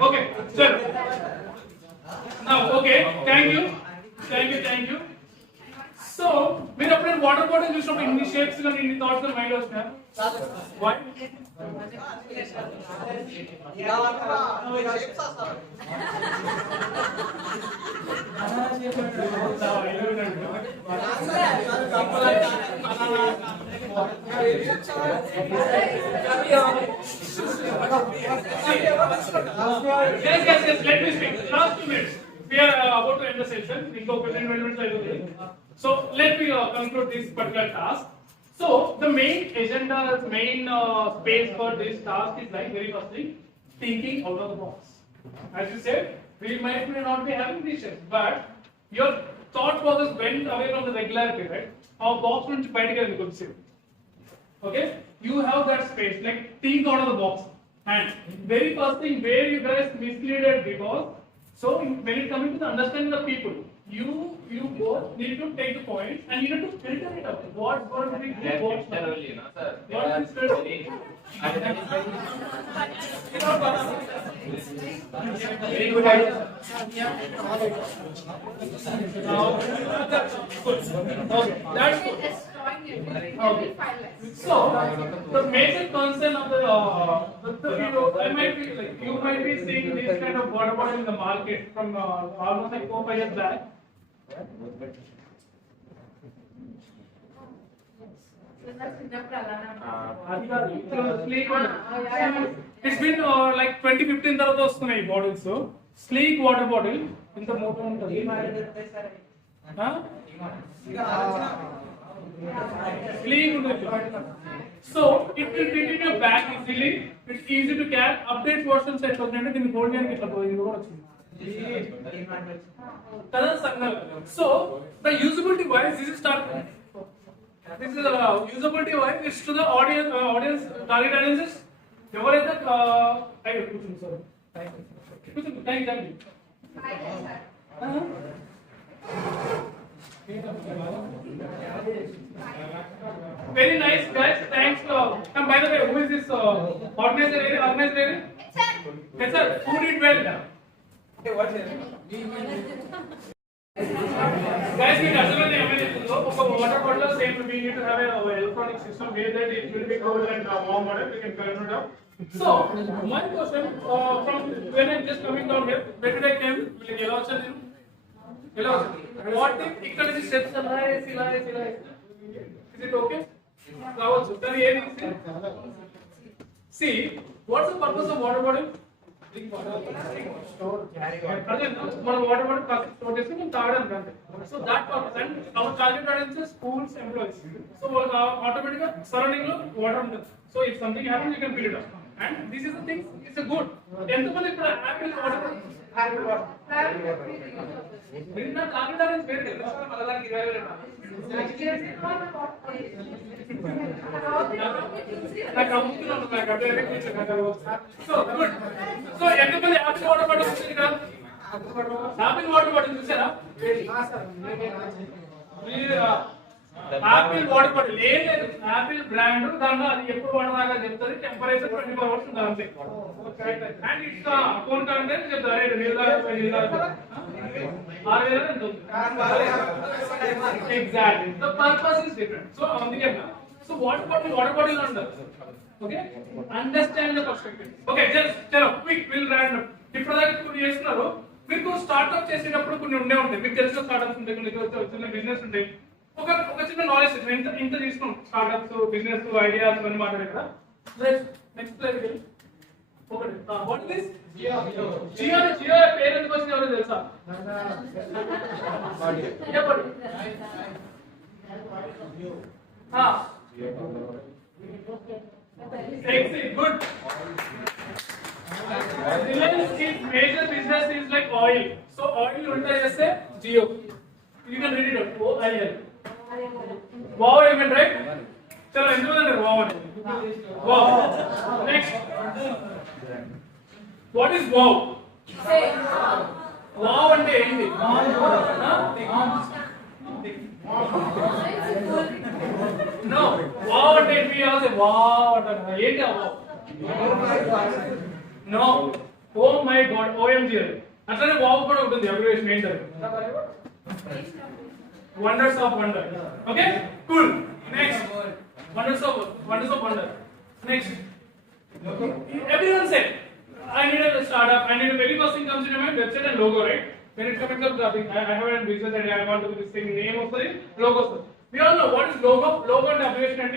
Okay, sir. Now, okay, thank you. So, we have water bottle used from any shapes and any thoughts and mind. Why? Yes, let me speak. Last 2 minutes. We are about to end the session. So let me conclude this particular task. So the main agenda, main space for this task is like very first thing, thinking out of the box. As you said, we may not be having vision, but your thought process went away from the regularity, right? Our box will be conceived. Okay, you have that space, like think out of the box. And very first thing where you guys misleaded because so when it comes to the understanding the people, you both need to take the point and you need to filter it out. What's going to be good? What is very good idea. Okay, that's good. Okay. So the major concern of I might be like you might be seeing this kind of water bottle in the market from almost like 4-5 years back. It's been like 2015 tarvata vastunayi bottles. So sleek water bottle in the motor untadi. So it will fit in your bag easily. It's easy to carry. Update version set wasn't in gold and so the usability wise, this is start. This is usability wise. It's to the audience target audiences. Very nice, guys. Thanks. And by the way, who is this organizer? Yes, sir. Who did well? Guys, we absolutely available. Water bottle, same. We need to have an electronic system where that it will be cold and warm water. We can turn it up. So, my question from when I'm just coming down here, where did I came? What if ఇక్కడ నుంచి steps ఇలా is it okay? రావచ్చు కానీ ఏది see what's the purpose of water bottle? మన water bottle store చేసి మనం తాగడానికి అంతే so that purpose and our target audience schools employees so వాళ్ళకి ఆటోమేటిక్ గా సరౌండింగ్ లో వాటర్ ఉంటుంది so if something happens you can fill it up and this is the thing it's good ఎంతమంది ఇప్పుడు యాపిల్ వాటర్ నిన్న target audience వేరే కదా మళ్ళీ 20 So good. So everybody apple water bottle చూసారా? Apple water bottle చూసారా? Apple water bottle ఏం లేదు Apple brand దాంట్లో అది ఎప్పుడు వాడదాకా చెప్తుంది టెంపరేచర్ 24 hours ఉంటుంది అంతే. And it's అకౌంట్ అంటే చెప్తారు నీళ్ళ exactly. The purpose is different. So so water bottle under. Okay, understand the perspective. Okay, just chalo quick we'll round up. ఇప్పుడు దాకా కొన్ని చేస్తున్నారు మీకు స్టార్ట్అప్ చేసేటప్పుడు కొన్ని ఉండే ఉంటాయి మీకు తెలిసిన స్టార్ట్అప్స్ ఉంటాయి కొన్ని చిన్న బిజినెస్ ఉంటాయి ఒక చిన్న నాలెడ్జ్ ఇంత తీసుకున్నాం స్టార్ట్అప్స్ బిజినెస్ ఐడియాస్ అన్ని మాట్లాడే కదా నెక్స్ట్ స్లైడ్ ఒకటి వాట్ ఇస్ జియో పేరు ఎందుకు వచ్చింది ఎవరో తెలుసా good. Reliance is major business is like oil. So oil ulta jese Jio. You can read it out. OIL. Wow, I mean right? Chalo endu andre wow. Wow. Next. What is wow? Wow ante endi? No. Wow wow అంటారు. ఏంటి wow? No, oh my god, OMG అది. అట్లనే wow కూడా ఉంటుంది abbreviation ఏంటది? Wonders of wonder. Okay, cool. Next wonders of wonder. Next everyone said I need a startup. I need a very first thing comes into my website and logo, right? When it comes to I have a business and I want to do this thing, name of the logo. We all know what is logo. Logo and abbreviation and